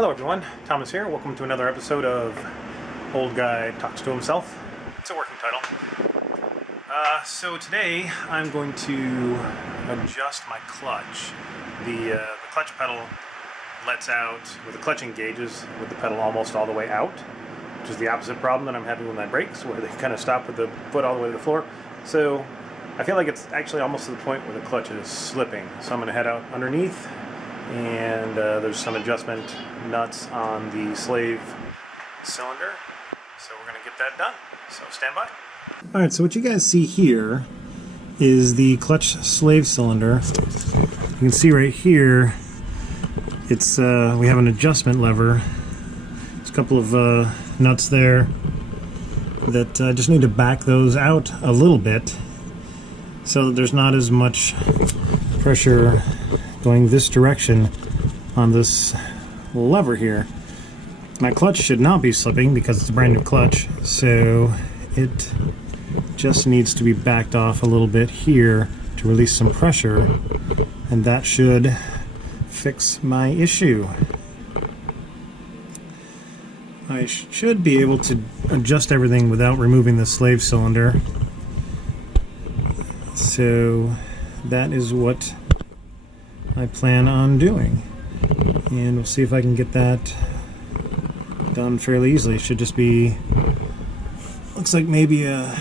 Hello everyone, Thomas here. Welcome to another episode of Old Guy Talks to Himself. It's a working title. So today I'm going to adjust my clutch. The clutch pedal lets out, with the clutch engages with the pedal almost all the way out, which is the opposite problem that I'm having with my brakes, where they kind of stop with the foot all the way to the floor. So I feel like it's actually almost to the point where the clutch is slipping. So I'm going to head out underneath, and there's some adjustment nuts on the slave cylinder. So we're going to get that done. So stand by. Alright, so what you guys see here is the clutch slave cylinder. You can see right here, it's we have an adjustment lever. There's a couple of nuts there that just need to back those out a little bit so that there's not as much pressure going this direction on this lever here. My clutch should not be slipping because it's a brand new clutch, so it just needs to be backed off a little bit here to release some pressure, and that should fix my issue. I should be able to adjust everything without removing the slave cylinder. So that is what I plan on doing, and we'll see if I can get that done fairly easily. It should just be, looks like maybe a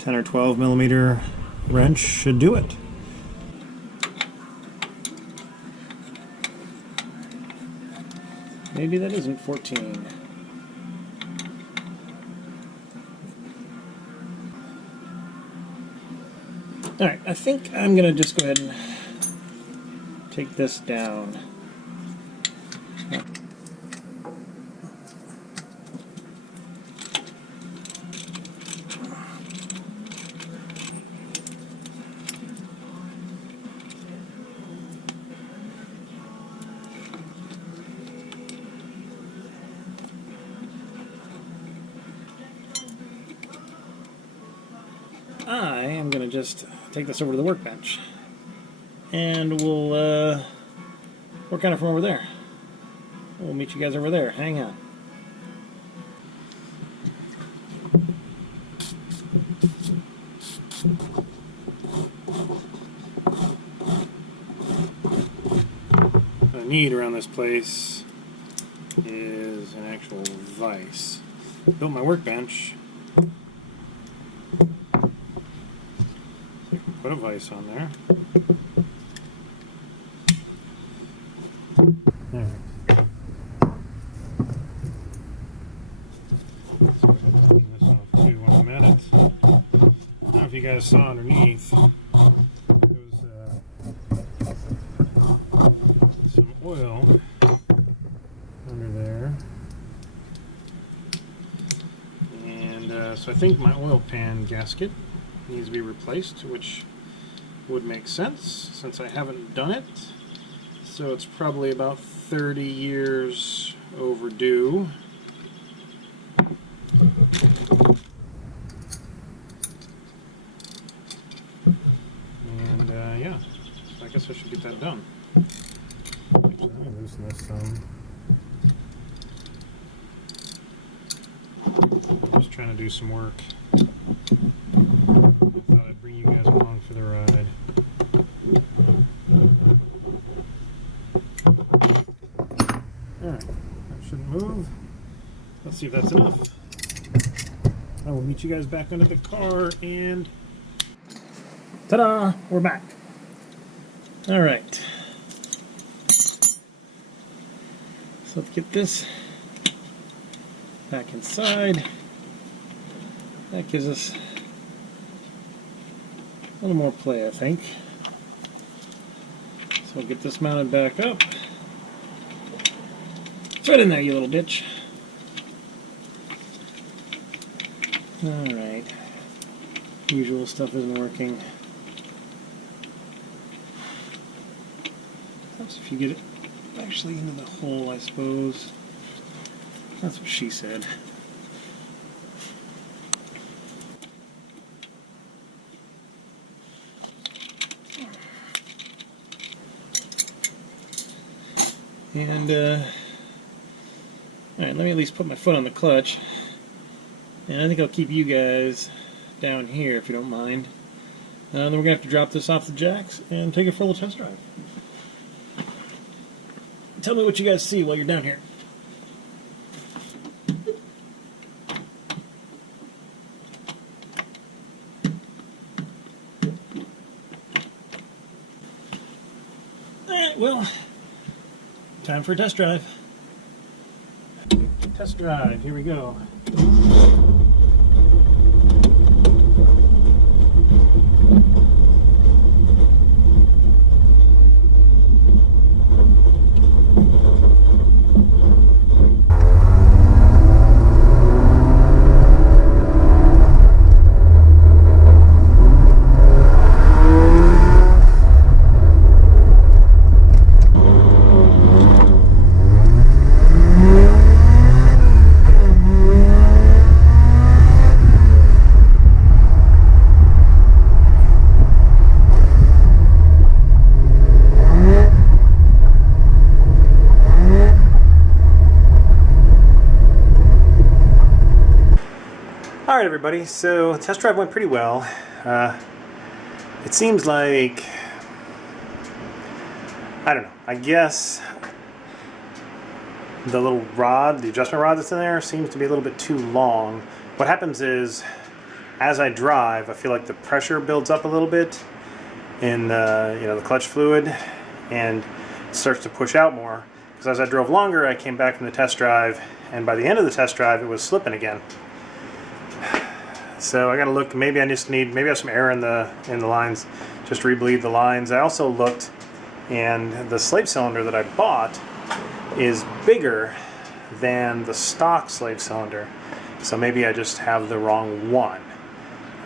10 or 12 millimeter wrench should do it. Maybe that isn't 14. Alright, I think I'm going to just go ahead and take this down. I am going to just take this over to the workbench, and we'll work on it from over there. We'll meet you guys over there. Hang on. What I need around this place is an actual vise. I built my workbench. Put a vise on there. Alright. So we're going to clean this off too while I'm at it. I don't know if you guys saw underneath, there's some oil under there. And so I think my oil pan gasket needs to be replaced, which would make sense since I haven't done it. So it's probably about 30 years overdue. And yeah, I guess I should get that done. Actually, let me loosen this some. I'm just trying to do some work. Bring you guys along for the ride. Alright, that shouldn't move. Let's see if that's enough. I will meet you guys back under the car, and ta-da! We're back. Alright. So let's get this back inside. That gives us a little more play, I think. So we'll get this mounted back up. Fit in there, you little bitch. Alright. Usual stuff isn't working. Perhaps if you get it actually into the hole, I suppose. That's what she said. And alright, let me at least put my foot on the clutch. And I think I'll keep you guys down here if you don't mind. Then we're going to have to drop this off the jacks and take it for a little test drive. Tell me what you guys see while you're down here. Alright, well, time for a test drive. Test drive, here we go. Alright everybody, so test drive went pretty well. It seems like, I don't know, I guess the little rod, the adjustment rod that's in there seems to be a little bit too long. What happens is, as I drive, I feel like the pressure builds up a little bit in the clutch fluid, and it starts to push out more. Because as I drove longer, I came back from the test drive, and by the end of the test drive, it was slipping again. So I gotta look. Maybe I just need. Maybe I have some air in the lines. Just rebleed the lines. I also looked, and the slave cylinder that I bought is bigger than the stock slave cylinder. So maybe I just have the wrong one.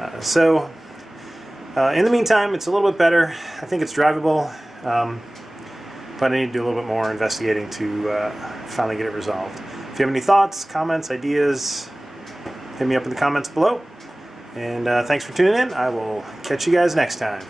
In the meantime, it's a little bit better. I think it's drivable, but I need to do a little bit more investigating to finally get it resolved. If you have any thoughts, comments, ideas, hit me up in the comments below. And thanks for tuning in. I will catch you guys next time.